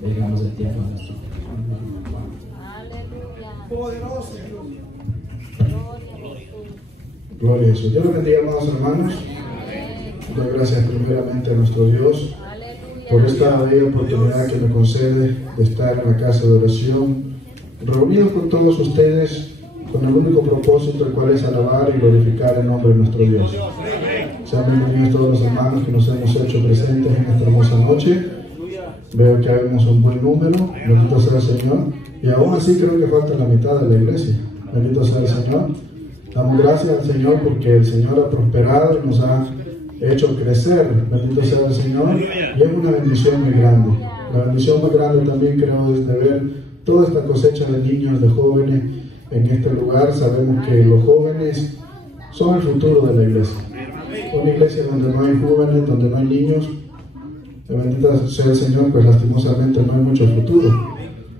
dedicamos el tiempo a nuestro. Poderoso Gloria a Jesús. Dios los bendiga, amados hermanos. Doy gracias primeramente a nuestro Dios por esta bella oportunidad que me concede de estar en la casa de oración, reunidos con todos ustedes con el único propósito, el cual es alabar y glorificar el nombre de nuestro Dios. Sean bienvenidos todos los hermanos que nos hemos hecho presentes en esta hermosa noche. Veo que habemos un buen número, bendito sea el Señor, y aún así creo que falta la mitad de la iglesia. Bendito sea el Señor. Damos gracias al Señor porque el Señor ha prosperado y nos ha hecho crecer. Bendito sea el Señor, y es una bendición muy grande. La bendición más grande también creo es de ver toda esta cosecha de niños, de jóvenes en este lugar. Sabemos que los jóvenes son el futuro de la iglesia. Una iglesia donde no hay jóvenes, donde no hay niños, bendito sea el Señor, pues lastimosamente no hay mucho futuro.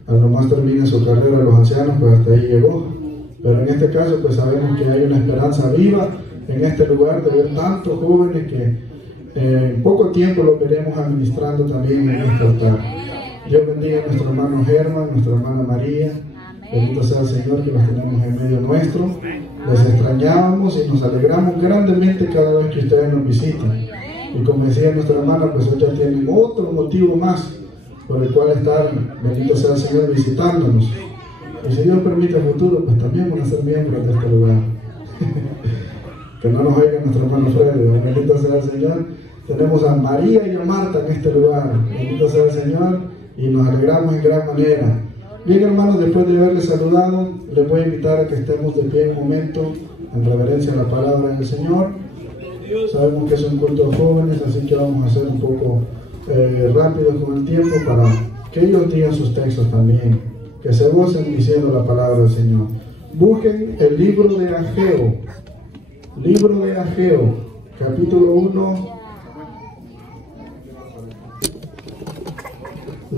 Al nomás termine su carrera los ancianos, pues hasta ahí llegó. Pero en este caso pues sabemos que hay una esperanza viva en este lugar de ver tantos jóvenes que en poco tiempo lo veremos administrando también en este altar. Dios bendiga a nuestro hermano Germán, nuestra hermana María. Bendito sea el Señor que los tenemos en medio nuestro. Les extrañábamos y nos alegramos grandemente cada vez que ustedes nos visitan. Y como decía nuestra hermana, pues hoy ya tienen otro motivo más por el cual estar, bendito sea el Señor, visitándonos. Y si Dios permite el futuro, pues también van a ser miembros de este lugar. Que no nos oiga nuestro hermano Freddy, bendito sea el Señor. Tenemos a María y a Marta en este lugar, bendito sea el Señor, y nos alegramos en gran manera. Bien, hermanos, después de haberles saludado, les voy a invitar a que estemos de pie un momento en reverencia a la palabra del Señor. Sabemos que es un culto de jóvenes, así que vamos a ser un poco rápidos con el tiempo para que ellos digan sus textos también, que se gocen diciendo la palabra del Señor. Busquen el libro de Ageo, capítulo 1.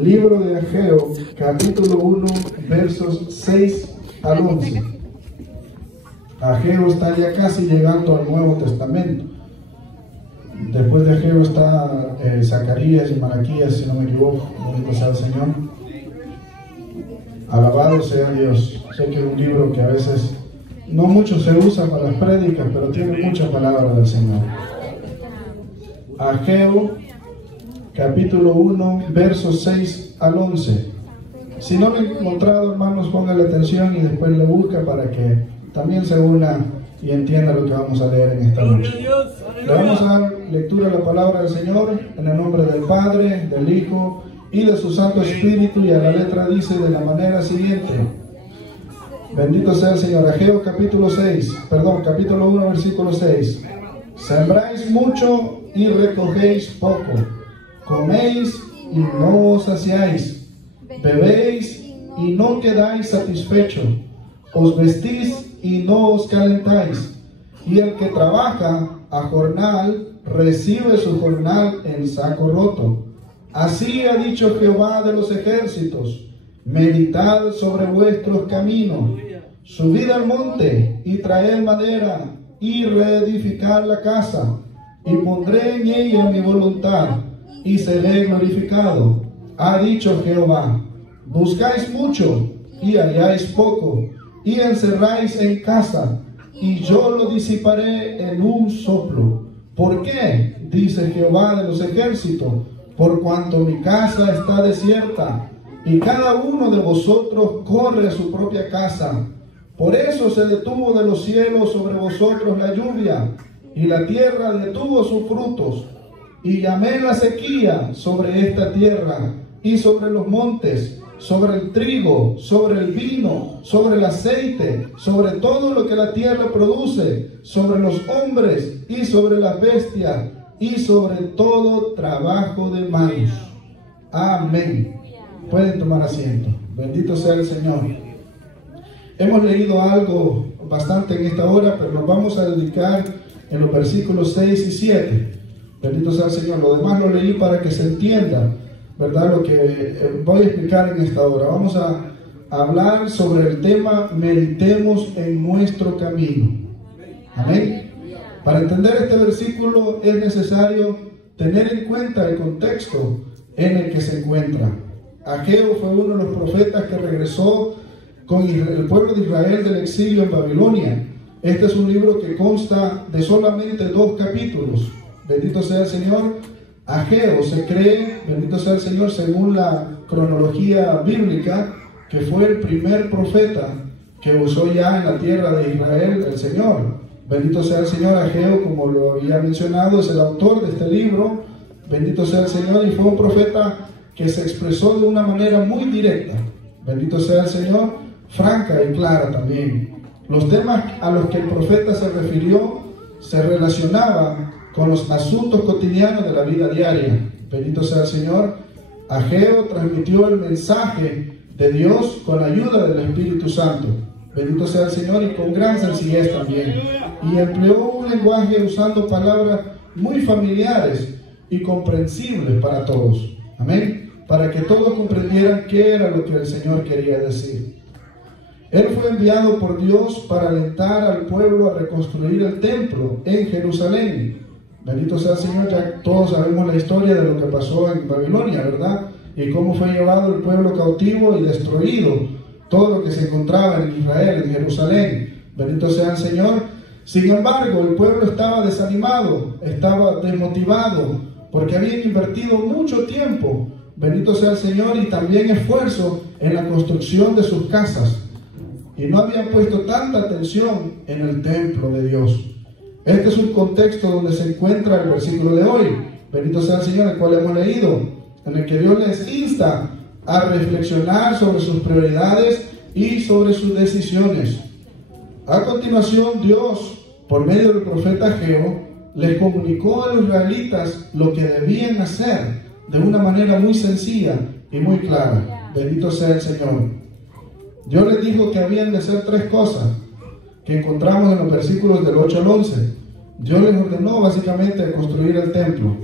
Libro de Ageo, capítulo 1, versos 6 al 11. Ageo está ya casi llegando al Nuevo Testamento. Después de Ageo está Zacarías y Malaquías, si no me equivoco. Bendito sea el Señor. Alabado sea Dios. Sé que es un libro que a veces no mucho se usa para las prédicas, pero tiene mucha palabra del Señor. Ageo, capítulo 1, versos 6 al 11. Si no lo he encontrado, hermanos, póngale atención y después le busca para que también se una y entienda lo que vamos a leer en esta noche. Le vamos a dar lectura a la palabra del Señor en el nombre del Padre, del Hijo y de su Santo Espíritu, y a la letra dice de la manera siguiente. Bendito sea el Señor. Ageo capítulo 1, versículo 6. Sembráis mucho y recogéis poco. Coméis y no os saciáis. Bebéis y no quedáis satisfechos. Os vestís y no os calentáis. Y el que trabaja a jornal recibe su jornal en saco roto. Así ha dicho Jehová de los ejércitos: meditad sobre vuestros caminos, subid al monte y traed madera y reedificad la casa, y pondré en ella mi voluntad y seré glorificado. Ha dicho Jehová: buscáis mucho y halláis poco, y encerráis en casa, y yo lo disiparé en un soplo. ¿Por qué? Dice Jehová de los ejércitos: por cuanto mi casa está desierta, y cada uno de vosotros corre a su propia casa. Por eso se detuvo de los cielos sobre vosotros la lluvia, y la tierra detuvo sus frutos. Y llamé la sequía sobre esta tierra, y sobre los montes, sobre el trigo, sobre el vino, sobre el aceite, sobre todo lo que la tierra produce, sobre los hombres y sobre las bestias, y sobre todo trabajo de manos. Amén. Pueden tomar asiento. Bendito sea el Señor. Hemos leído algo bastante en esta hora, pero nos vamos a dedicar en los versículos 6 y 7. Bendito sea el Señor. Lo demás lo leí para que se entienda, ¿verdad?, lo que voy a explicar en esta hora. Vamos a hablar sobre el tema: meditemos en nuestro camino. Amén. Para entender este versículo es necesario tener en cuenta el contexto en el que se encuentra. Ageo fue uno de los profetas que regresó con el pueblo de Israel del exilio en Babilonia. Este es un libro que consta de solamente 2 capítulos. Bendito sea el Señor. Ageo se cree, bendito sea el Señor, según la cronología bíblica, que fue el primer profeta que usó ya en la tierra de Israel el Señor. Bendito sea el Señor. Ageo, como lo había mencionado, es el autor de este libro. Bendito sea el Señor, y fue un profeta que se expresó de una manera muy directa. Bendito sea el Señor, franca y clara también. Los temas a los que el profeta se refirió se relacionaban con los asuntos cotidianos de la vida diaria. Bendito sea el Señor. Ageo transmitió el mensaje de Dios con la ayuda del Espíritu Santo. Bendito sea el Señor, y con gran sencillez también. Y empleó un lenguaje usando palabras muy familiares y comprensibles para todos. Amén. Para que todos comprendieran qué era lo que el Señor quería decir. Él fue enviado por Dios para alentar al pueblo a reconstruir el templo en Jerusalén. Bendito sea el Señor. Ya todos sabemos la historia de lo que pasó en Babilonia, ¿verdad? Y cómo fue llevado el pueblo cautivo y destruido todo lo que se encontraba en Israel, en Jerusalén. Bendito sea el Señor. Sin embargo, el pueblo estaba desanimado, estaba desmotivado, porque habían invertido mucho tiempo, bendito sea el Señor, y también esfuerzo en la construcción de sus casas, y no habían puesto tanta atención en el templo de Dios. Este es un contexto donde se encuentra el versículo de hoy, bendito sea el Señor, el cual hemos leído, en el que Dios les insta a reflexionar sobre sus prioridades y sobre sus decisiones. A continuación, Dios, por medio del profeta Ageo, les comunicó a los israelitas lo que debían hacer de una manera muy sencilla y muy clara. Bendito sea el Señor. Dios les dijo que habían de hacer 3 cosas que encontramos en los versículos del 8 al 11. Dios les ordenó básicamente construir el templo.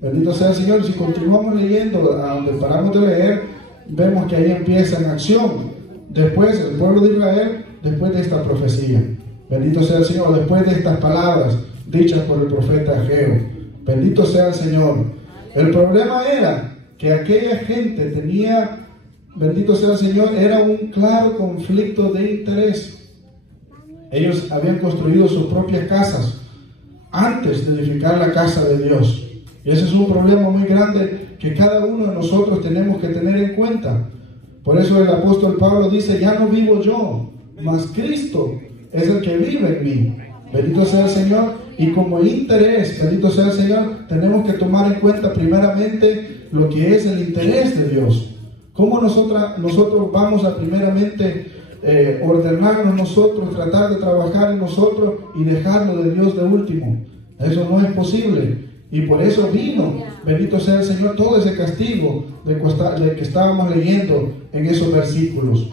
Bendito sea el Señor. Si continuamos leyendo a donde paramos de leer, vemos que ahí empieza en acción. Después el pueblo de Israel, después de esta profecía. Bendito sea el Señor. Después de estas palabras dichas por el profeta Ageo. Bendito sea el Señor. El problema era que aquella gente tenía, bendito sea el Señor, era un claro conflicto de interés. Ellos habían construido sus propias casas antes de edificar la casa de Dios. Y ese es un problema muy grande que cada uno de nosotros tenemos que tener en cuenta. Por eso el apóstol Pablo dice: ya no vivo yo, mas Cristo es el que vive en mí. Bendito sea el Señor. Y como interés, bendito sea el Señor, tenemos que tomar en cuenta primeramente lo que es el interés de Dios. Cómo nosotros vamos a primeramente ordenarnos nosotros, tratar de trabajar en nosotros y dejarlo de Dios de último. Eso no es posible. Y por eso vino, bendito sea el Señor, todo ese castigo del que estábamos leyendo en esos versículos.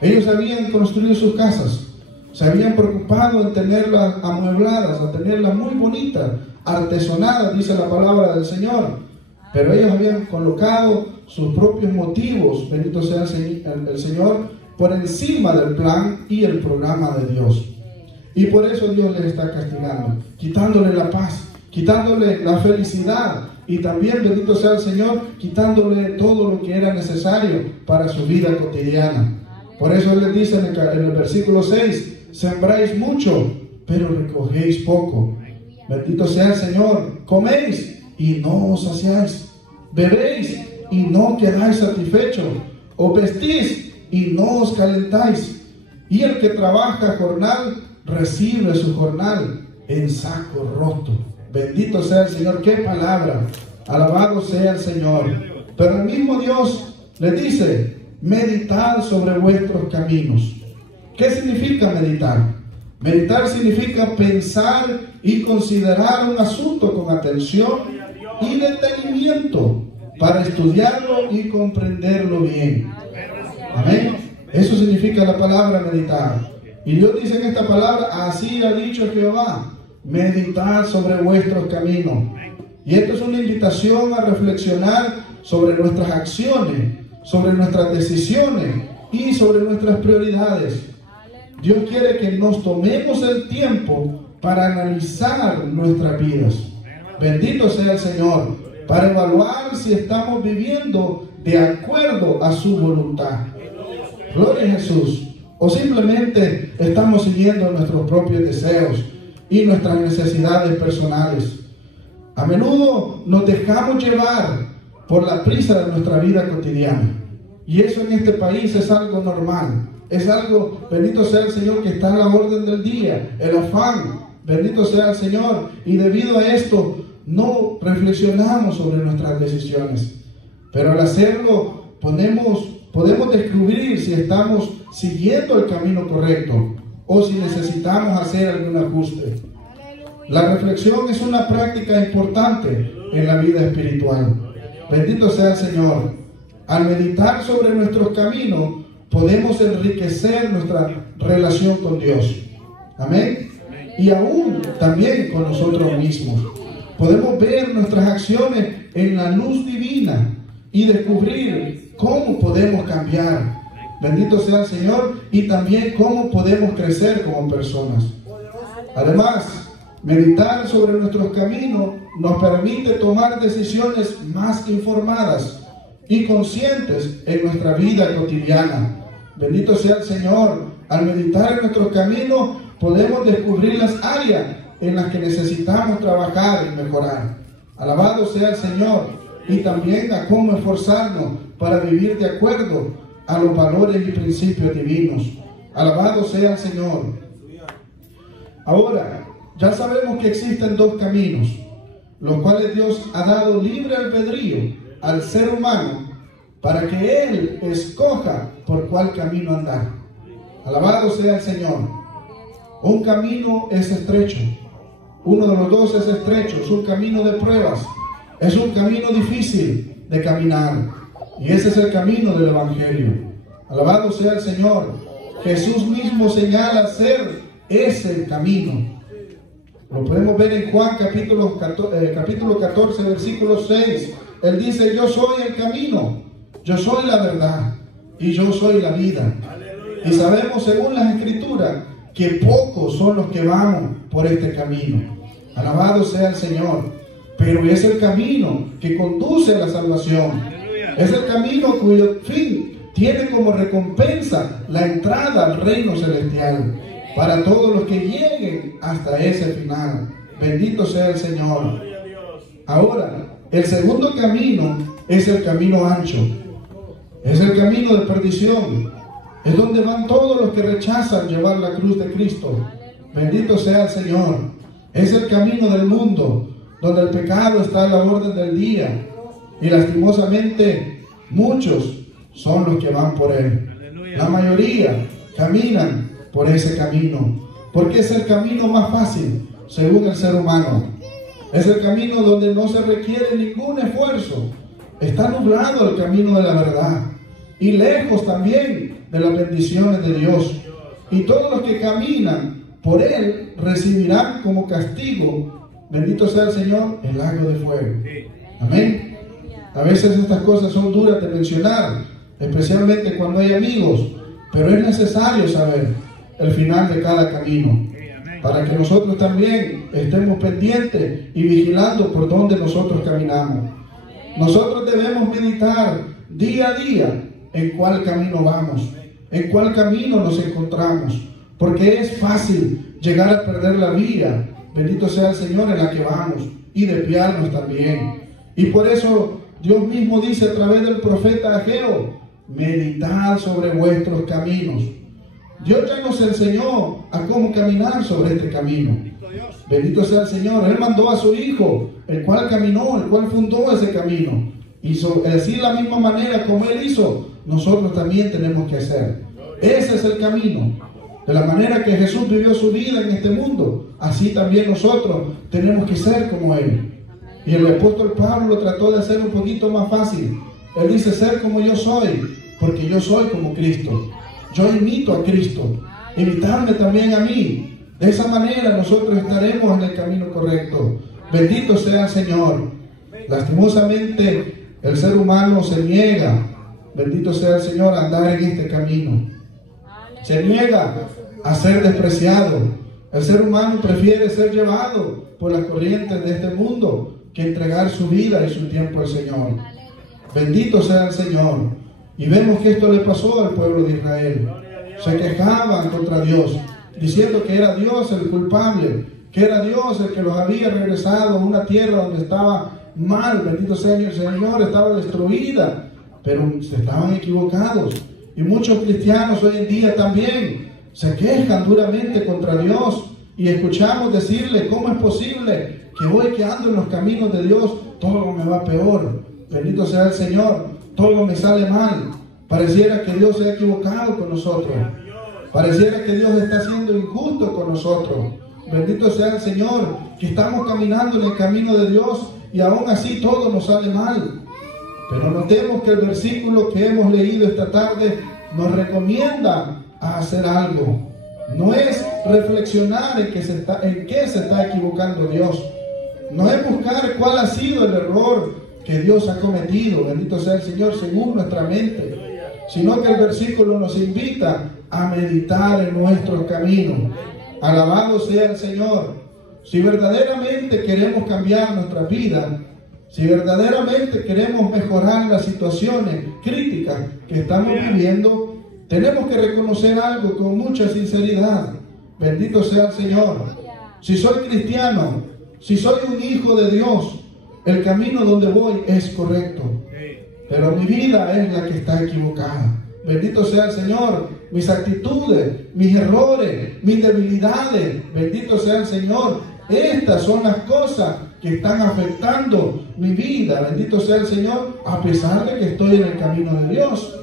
Ellos habían construido sus casas, se habían preocupado en tenerlas amuebladas, en tenerlas muy bonitas, artesonadas, dice la palabra del Señor. Pero ellos habían colocado sus propios motivos, bendito sea el Señor, por encima del plan y el programa de Dios. Y por eso Dios les está castigando, quitándole la paz, quitándole la felicidad, y también, bendito sea el Señor, quitándole todo lo que era necesario para su vida cotidiana. Por eso Él les dice en el versículo 6: sembráis mucho, pero recogéis poco. Bendito sea el Señor. Coméis y no os saciáis, bebéis y no quedáis satisfechos, os vestís y no os calentáis. Y el que trabaja jornal recibe su jornal en saco roto. Bendito sea el Señor. ¡Qué palabra! Alabado sea el Señor. Pero el mismo Dios le dice: meditad sobre vuestros caminos. ¿Qué significa meditar? Meditar significa pensar y considerar un asunto con atención y detenimiento para estudiarlo y comprenderlo bien. Amén. Eso significa la palabra meditar. Y Dios dice en esta palabra: así ha dicho Jehová, meditad sobre vuestros caminos. Y esto es una invitación a reflexionar sobre nuestras acciones, sobre nuestras decisiones y sobre nuestras prioridades. Dios quiere que nos tomemos el tiempo para analizar nuestras vidas. Bendito sea el Señor. Para evaluar si estamos viviendo de acuerdo a su voluntad. Gloria a Jesús. O simplemente estamos siguiendo nuestros propios deseos y nuestras necesidades personales. A menudo nos dejamos llevar por la prisa de nuestra vida cotidiana. Y eso en este país es algo normal. Es algo, bendito sea el Señor, que está a la orden del día. El afán, bendito sea el Señor. Y debido a esto, no reflexionamos sobre nuestras decisiones. Pero al hacerlo, podemos descubrir si estamos siguiendo el camino correcto o si necesitamos hacer algún ajuste. La reflexión es una práctica importante en la vida espiritual. Bendito sea el Señor. Al meditar sobre nuestros caminos, podemos enriquecer nuestra relación con Dios. Amén. Y aún también con nosotros mismos. Podemos ver nuestras acciones en la luz divina y descubrir cómo podemos cambiar. Bendito sea el Señor. Y también cómo podemos crecer como personas. Además, meditar sobre nuestros caminos nos permite tomar decisiones más informadas y conscientes en nuestra vida cotidiana. Bendito sea el Señor. Al meditar en nuestros caminos podemos descubrir las áreas en las que necesitamos trabajar y mejorar. Alabado sea el Señor. Y también a cómo esforzarnos para vivir de acuerdo a los valores y principios divinos. Alabado sea el Señor. Ahora, ya sabemos que existen dos caminos, los cuales Dios ha dado libre albedrío al ser humano para que él escoja por cuál camino andar. Alabado sea el Señor. Un camino es estrecho, uno de los dos es estrecho, es un camino de pruebas, es un camino difícil de caminar, y ese es el camino del Evangelio. Alabado sea el Señor. Jesús mismo señala ser ese camino. Lo podemos ver en Juan capítulo 14, versículo 6. Él dice: yo soy el camino, yo soy la verdad y yo soy la vida. Y sabemos según las Escrituras que pocos son los que van por este camino. Alabado sea el Señor. Pero es el camino que conduce a la salvación. Es el camino cuyo fin tiene como recompensa la entrada al reino celestial para todos los que lleguen hasta ese final. Bendito sea el Señor. Ahora, el segundo camino es el camino ancho. Es el camino de perdición. Es donde van todos los que rechazan llevar la cruz de Cristo. Bendito sea el Señor. Es el camino del mundo, donde el pecado está a la orden del día. Y lastimosamente, muchos son los que van por él. La mayoría caminan por ese camino, porque es el camino más fácil, según el ser humano. Es el camino donde no se requiere ningún esfuerzo. Está nublado el camino de la verdad, y lejos también de las bendiciones de Dios. Y todos los que caminan por él recibirán como castigo, bendito sea el Señor, el lago de fuego. Amén. A veces estas cosas son duras de mencionar, especialmente cuando hay amigos, pero es necesario saber el final de cada camino, para que nosotros también estemos pendientes y vigilando por donde nosotros caminamos. Nosotros debemos meditar día a día en cuál camino vamos, en cuál camino nos encontramos, porque es fácil llegar a perder la vía, bendito sea el Señor, en la que vamos, y desviarnos también. Y por eso Dios mismo dice a través del profeta Ageo: meditad sobre vuestros caminos. Dios ya nos enseñó a cómo caminar sobre este camino. Bendito sea el Señor. Él mandó a su Hijo, el cual caminó, el cual fundó ese camino. Hizo así la misma manera como Él hizo, nosotros también tenemos que hacer. Ese es el camino. De la manera que Jesús vivió su vida en este mundo, así también nosotros tenemos que ser como Él. Y el apóstol Pablo lo trató de hacer un poquito más fácil. Él dice: ser como yo soy, porque yo soy como Cristo. Yo imito a Cristo. Imitarme también a mí. De esa manera nosotros estaremos en el camino correcto. Bendito sea el Señor. Lastimosamente, el ser humano se niega, bendito sea el Señor, a andar en este camino. Se niega a ser despreciado. El ser humano prefiere ser llevado por las corrientes de este mundo que entregar su vida y su tiempo al Señor. Bendito sea el Señor. Y vemos que esto le pasó al pueblo de Israel. Se quejaban contra Dios, diciendo que era Dios el culpable, que era Dios el que los había regresado a una tierra donde estaba mal. Bendito sea el Señor, estaba destruida. Pero estaban equivocados. Y muchos cristianos hoy en día también se quejan duramente contra Dios. Y escuchamos decirle: ¿cómo es posible que hoy que ando en los caminos de Dios todo me va peor? Bendito sea el Señor, todo me sale mal. Pareciera que Dios se ha equivocado con nosotros. Pareciera que Dios está siendo injusto con nosotros. Bendito sea el Señor, que estamos caminando en el camino de Dios y aún así todo nos sale mal. Pero notemos que el versículo que hemos leído esta tarde nos recomienda a hacer algo. No es reflexionar en qué se está equivocando Dios. No es buscar cuál ha sido el error que Dios ha cometido, bendito sea el Señor, según nuestra mente, sino que el versículo nos invita a meditar en nuestros caminos. Alabado sea el Señor. Si verdaderamente queremos cambiar nuestra vida, si verdaderamente queremos mejorar las situaciones críticas que estamos viviendo, tenemos que reconocer algo con mucha sinceridad. Bendito sea el Señor. Si soy cristiano, si soy un hijo de Dios, el camino donde voy es correcto, pero mi vida es la que está equivocada. Bendito sea el Señor. Mis actitudes, mis errores, mis debilidades, bendito sea el Señor. Estas son las cosas que están afectando mi vida, bendito sea el Señor, a pesar de que estoy en el camino de Dios.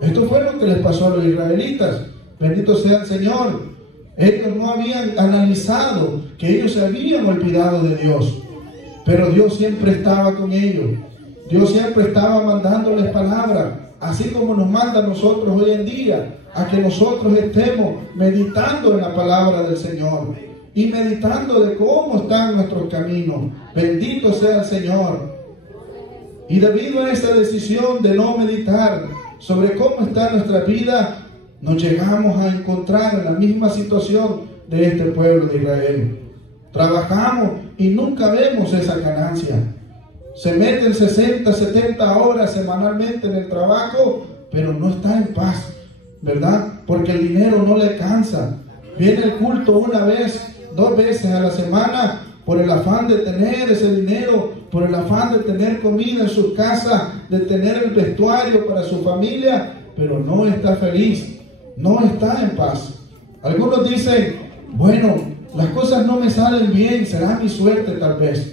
Esto fue lo que les pasó a los israelitas. Bendito sea el Señor. Ellos no habían analizado que ellos se habían olvidado de Dios, pero Dios siempre estaba con ellos. Dios siempre estaba mandándoles palabras, así como nos manda a nosotros hoy en día, a que nosotros estemos meditando en la palabra del Señor y meditando de cómo están nuestros caminos. Bendito sea el Señor. Y debido a esa decisión de no meditar sobre cómo está nuestra vida, nos llegamos a encontrar en la misma situación de este pueblo de Israel. Trabajamos y nunca vemos esa ganancia. Se meten 60, 70 horas semanalmente en el trabajo, pero no está en paz, ¿verdad? Porque el dinero no le alcanza. Viene el culto una vez, 2 veces a la semana, por el afán de tener ese dinero, por el afán de tener comida en su casa, de tener el vestuario para su familia, pero no está feliz, no está en paz. Algunos dicen: bueno, las cosas no me salen bien, será mi suerte tal vez.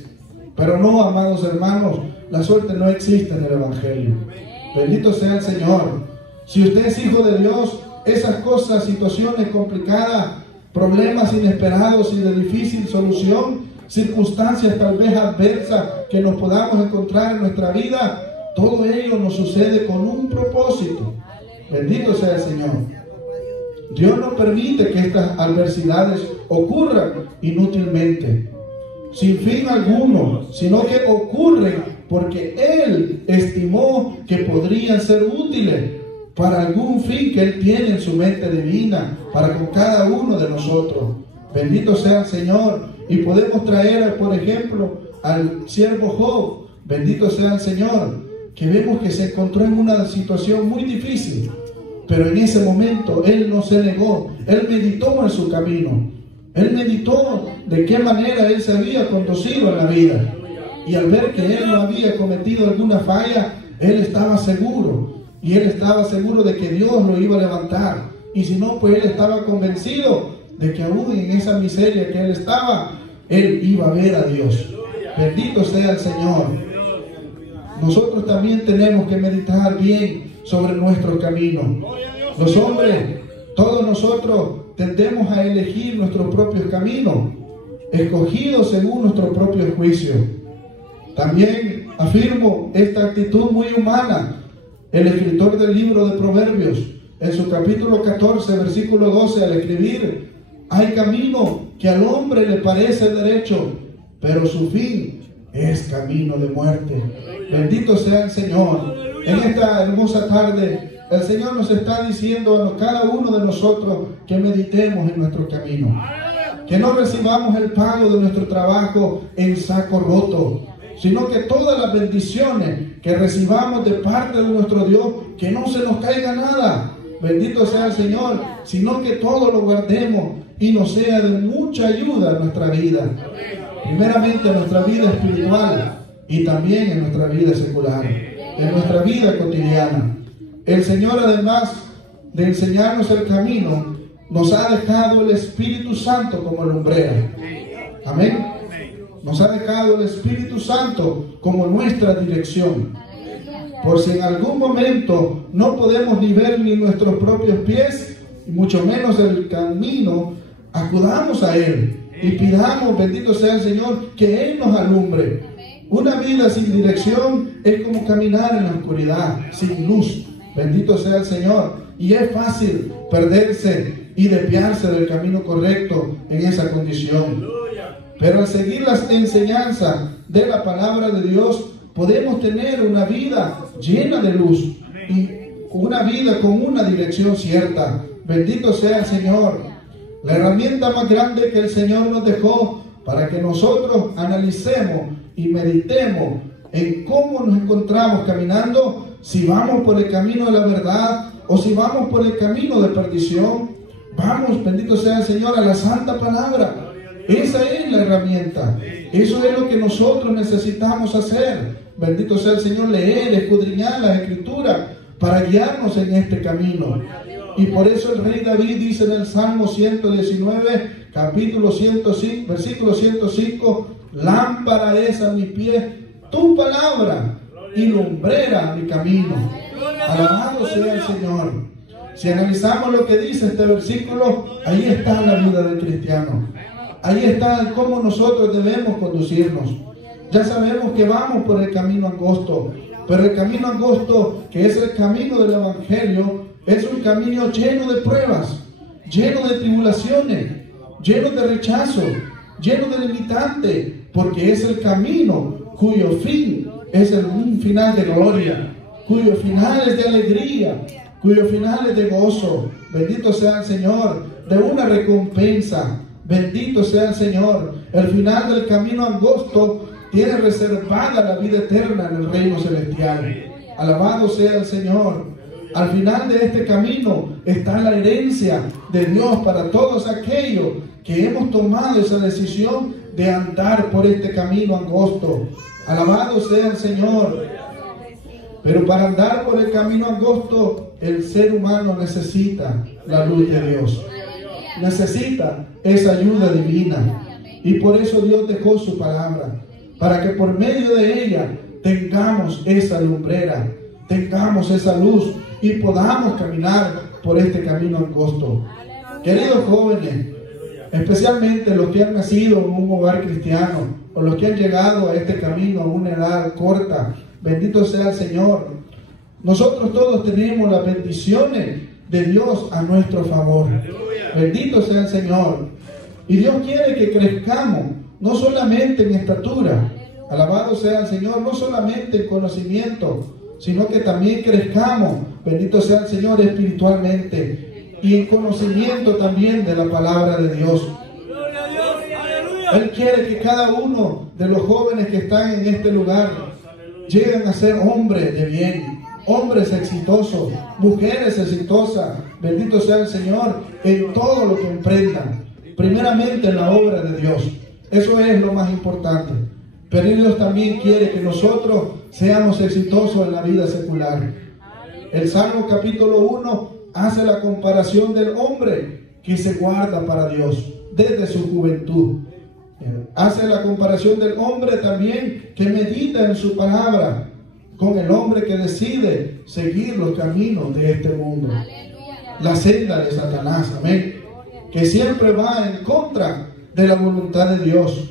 Pero no, amados hermanos, la suerte no existe en el Evangelio. Bendito sea el Señor. Si usted es hijo de Dios, esas cosas, situaciones complicadas, problemas inesperados y de difícil solución, circunstancias tal vez adversas que nos podamos encontrar en nuestra vida, todo ello nos sucede con un propósito. Bendito sea el Señor. Dios no permite que estas adversidades ocurran inútilmente, sin fin alguno, sino que ocurren porque Él estimó que podrían ser útiles para algún fin que Él tiene en su mente divina para con cada uno de nosotros. Bendito sea el Señor. Y podemos traer, por ejemplo, al siervo Job. Bendito sea el Señor, que vemos que se encontró en una situación muy difícil, pero en ese momento él no se negó. Él meditó en su camino. Él meditó de qué manera él se había conducido en la vida. Y al ver que él no había cometido alguna falla, él estaba seguro. Y él estaba seguro de que Dios lo iba a levantar. Y si no, pues él estaba convencido de que aún en esa miseria que él estaba, él iba a ver a Dios. Bendito sea el Señor. Nosotros también tenemos que meditar bien sobre nuestro camino. Los hombres, todos nosotros tendemos a elegir nuestros propios caminos, escogidos según nuestro propio juicio. También afirmo esta actitud muy humana. El escritor del libro de Proverbios, en su capítulo 14, versículo 12, al escribir: hay camino que al hombre le parece derecho, pero su fin es camino de muerte. Bendito sea el Señor. En esta hermosa tarde, el Señor nos está diciendo a cada uno de nosotros que meditemos en nuestro camino, que no recibamos el pago de nuestro trabajo en saco roto, sino que todas las bendiciones que recibamos de parte de nuestro Dios, que no se nos caiga nada, bendito sea el Señor, sino que todo lo guardemos y nos sea de mucha ayuda en nuestra vida, primeramente en nuestra vida espiritual y también en nuestra vida secular, en nuestra vida cotidiana. El Señor, además de enseñarnos el camino, nos ha dejado el Espíritu Santo como lumbrera. Amén. Nos ha dejado el Espíritu Santo como nuestra dirección. Por si en algún momento no podemos ni ver ni nuestros propios pies, y mucho menos el camino, acudamos a Él y pidamos, bendito sea el Señor, que Él nos alumbre. Una vida sin dirección es como caminar en la oscuridad, sin luz. Bendito sea el Señor. Y es fácil perderse y desviarse del camino correcto en esa condición. Pero al seguir las enseñanzas de la palabra de Dios, podemos tener una vida llena de luz y una vida con una dirección cierta. Bendito sea el Señor. La herramienta más grande que el Señor nos dejó para que nosotros analicemos y meditemos en cómo nos encontramos caminando, si vamos por el camino de la verdad o si vamos por el camino de perdición. Vamos, bendito sea el Señor, a la santa palabra. Esa es la herramienta. Eso es lo que nosotros necesitamos hacer. Bendito sea el Señor, leer, escudriñar las Escrituras para guiarnos en este camino. Y por eso el rey David dice en el Salmo 119, capítulo 105, versículo 105, lámpara es a mi pie tu palabra y lumbrera a mi camino. Alabado sea el Señor. Si analizamos lo que dice este versículo, ahí está la vida del cristiano. Ahí está cómo nosotros debemos conducirnos. Ya sabemos que vamos por el camino angosto, pero el camino angosto, que es el camino del Evangelio, es un camino lleno de pruebas, lleno de tribulaciones, lleno de rechazo, lleno de limitantes, porque es el camino cuyo fin es un final de gloria, cuyo final es de alegría, cuyo final es de gozo. Bendito sea el Señor, de una recompensa. Bendito sea el Señor. El final del camino angosto tiene reservada la vida eterna en el reino celestial. Alabado sea el Señor. Al final de este camino está la herencia de Dios para todos aquellos que hemos tomado esa decisión de andar por este camino angosto. Alabado sea el Señor. Pero para andar por el camino angosto, el ser humano necesita la luz de Dios. Necesita esa ayuda divina. Y por eso Dios dejó su palabra, para que por medio de ella tengamos esa lumbrera, tengamos esa luz y podamos caminar por este camino angosto. Queridos jóvenes, especialmente los que han nacido en un hogar cristiano o los que han llegado a este camino a una edad corta, bendito sea el Señor. Nosotros todos tenemos las bendiciones de Dios a nuestro favor. Bendito sea el Señor. Y Dios quiere que crezcamos, no solamente en estatura, alabado sea el Señor, no solamente en conocimiento, sino que también crezcamos, bendito sea el Señor, espiritualmente y en conocimiento también de la palabra de Dios. Él quiere que cada uno de los jóvenes que están en este lugar lleguen a ser hombres de bien, hombres exitosos, mujeres exitosas, bendito sea el Señor, en todo lo que emprendan, primeramente en la obra de Dios. Eso es lo más importante. Pero Dios también quiere que nosotros seamos exitosos en la vida secular. El Salmo capítulo 1 hace la comparación del hombre que se guarda para Dios desde su juventud. Hace la comparación del hombre también que medita en su palabra con el hombre que decide seguir los caminos de este mundo, la senda de Satanás, amén, que siempre va en contra de la voluntad de Dios.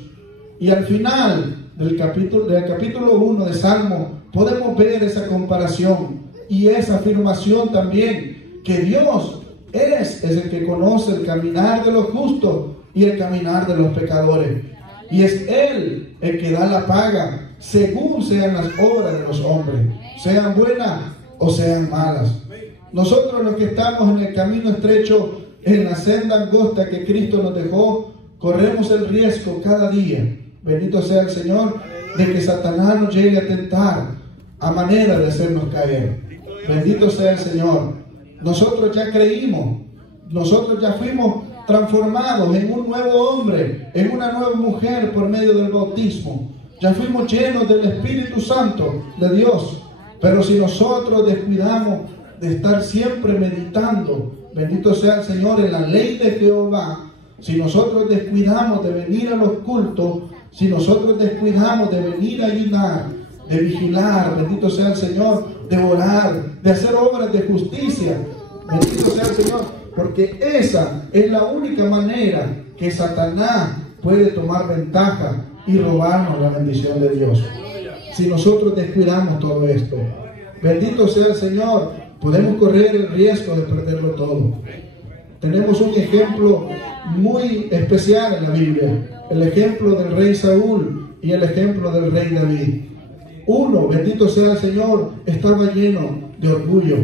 Y al final del capítulo 1 de Salmo podemos ver esa comparación y esa afirmación también, que Dios es el que conoce el caminar de los justos y el caminar de los pecadores, y es Él el que da la paga según sean las obras de los hombres, sean buenas o sean malas. Nosotros los que estamos en el camino estrecho, en la senda angosta que Cristo nos dejó, corremos el riesgo cada día, bendito sea el Señor, de que Satanás nos llegue a tentar a manera de hacernos caer. Bendito sea el Señor. Nosotros ya creímos, nosotros ya fuimos transformados en un nuevo hombre, en una nueva mujer por medio del bautismo. Ya fuimos llenos del Espíritu Santo de Dios. Pero si nosotros descuidamos de estar siempre meditando, bendito sea el Señor, en la ley de Jehová, si nosotros descuidamos de venir a los cultos, si nosotros descuidamos de venir a ayunar, de vigilar, bendito sea el Señor, de orar, de hacer obras de justicia, bendito sea el Señor, porque esa es la única manera que Satanás puede tomar ventaja y robarnos la bendición de Dios. Si nosotros descuidamos todo esto, bendito sea el Señor, podemos correr el riesgo de perderlo todo. Tenemos un ejemplo muy especial en la Biblia, el ejemplo del rey Saúl y el ejemplo del rey David. Uno, bendito sea el Señor, estaba lleno de orgullo.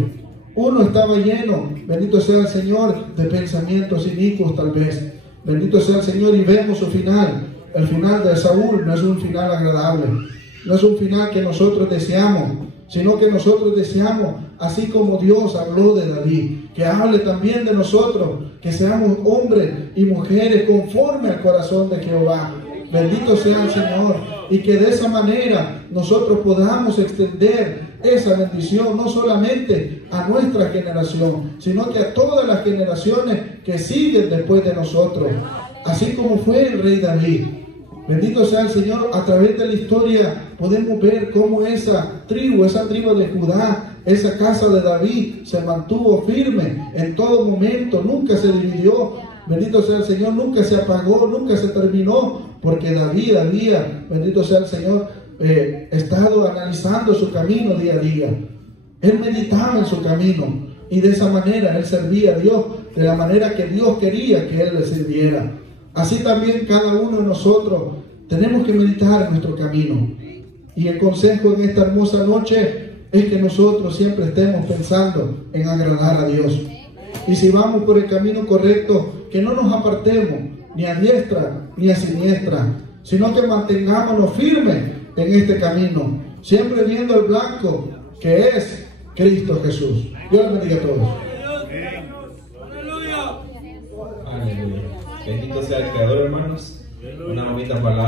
Uno estaba lleno, bendito sea el Señor, de pensamientos inicuos tal vez. Bendito sea el Señor, y vemos su final. El final de Saúl no es un final agradable, no es un final que nosotros deseamos, sino que nosotros deseamos, así como Dios habló de David, que hable también de nosotros, que seamos hombres y mujeres conforme al corazón de Jehová. Bendito sea el Señor, y que de esa manera nosotros podamos extender esa bendición no solamente a nuestra generación, sino que a todas las generaciones que siguen después de nosotros, así como fue el rey David. Bendito sea el Señor. A través de la historia podemos ver cómo esa tribu de Judá, esa casa de David, se mantuvo firme en todo momento, nunca se dividió. Bendito sea el Señor, nunca se apagó, nunca se terminó, porque David había, bendito sea el Señor, estado analizando su camino día a día. Él meditaba en su camino, y de esa manera él servía a Dios, de la manera que Dios quería que él le sirviera. Así también cada uno de nosotros tenemos que meditar en nuestro camino. Y el consejo en esta hermosa noche es que nosotros siempre estemos pensando en agradar a Dios. Y si vamos por el camino correcto, que no nos apartemos ni a diestra ni a siniestra, sino que mantengámonos firmes en este camino, siempre viendo el blanco que es Cristo Jesús. Dios les bendiga a todos. Aleluya. Bendito sea el Creador, hermanos. Una bonita palabra.